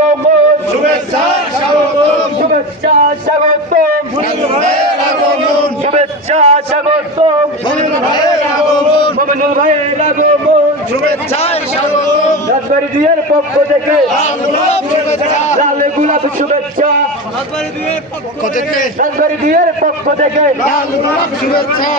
আগমন শুভেচ্ছা স্বাগতম শুভেচ্ছা স্বাগতম মনির ভাইয়ের আগমন শুভেচ্ছা স্বাগতম মনির ভাইয়ের আগমন মমিনুল ভাইয়ের আগমন শুভেচ্ছায় স্বাগতম রাজবাড়ী দুইয়ের পক্ষ থেকে লাল গোলাপ শুভেচ্ছা লাল গোলাপ শুভেচ্ছা রাজবাড়ী দুইয়ের পক্ষ থেকে রাজবাড়ী দুইয়ের পক্ষ থেকে লাল গোলাপ শুভেচ্ছা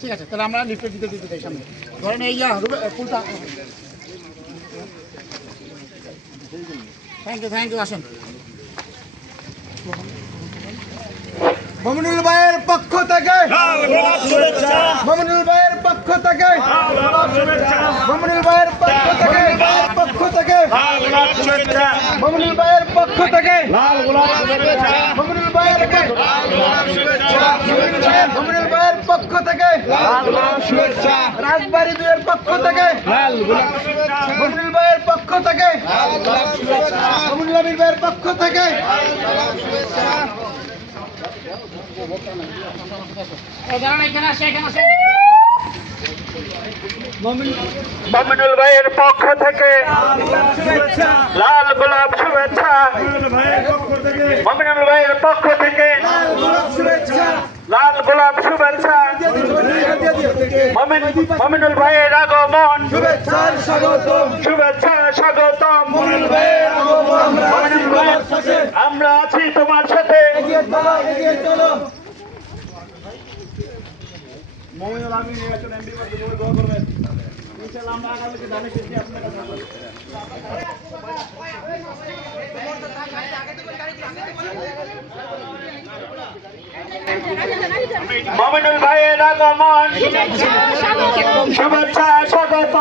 ঠিক আছে, তাহলে আমরা লিফলেট দিতে চাই সামনে ধরেন এই ফুলটা। থ্যাংক ইউ আসেন। মমিনুল ভাইয়ের পক্ষ থেকে লাল গোলাপ শুভেচ্ছা মমিনুল ভাইয়ের পক্ষ থেকে লাল গোলাপ শুভেচ্ছা মমিনুল ভাইয়ের পক্ষ থেকে পক্ষ থেকে লাল গোলাপ শুভেচ্ছা মমিনুল ভাইয়ের পক্ষ থেকে লাল গোলাপ শুভেচ্ছা মমিনুল ভাইয়ের মমিনুল ভাইয়ের পক্ষ থেকে লাল গোলাপ শুভেচ্ছা রাজবাড়ী দুইয়ের পক্ষ থেকে লাল গোলাপ শুভেচ্ছা মমিনুল ভাইয়ের পক্ষ থেকে মমিনুল আমির ভাইয়ের পক্ষ থেকে মমিনুল ভাইয়ের পক্ষ থেকে লাল গোলাপ শুভেচ্ছা মমিনুল ভাইয়ের পক্ষ থেকে লাল গোলাপ শুভেচ্ছা মমিনুল ভাইয়ের আগমন শুভেচ্ছার স্বাগতম শুভেচ্ছা স্বাগতম মমিনুল ভাইয়ের আমরা আছি তোমার সাথে এগিয়ে চলো মমিনুল আমিন নির্বাচন এমপি পদে দোয়া করবেন ইনশাআল্লাহ আমরা আগামীতে দাবি করছি আপনার কাছে মমিনুল ভাইয়ের আগমন শুভেচ্ছা স্বাগতম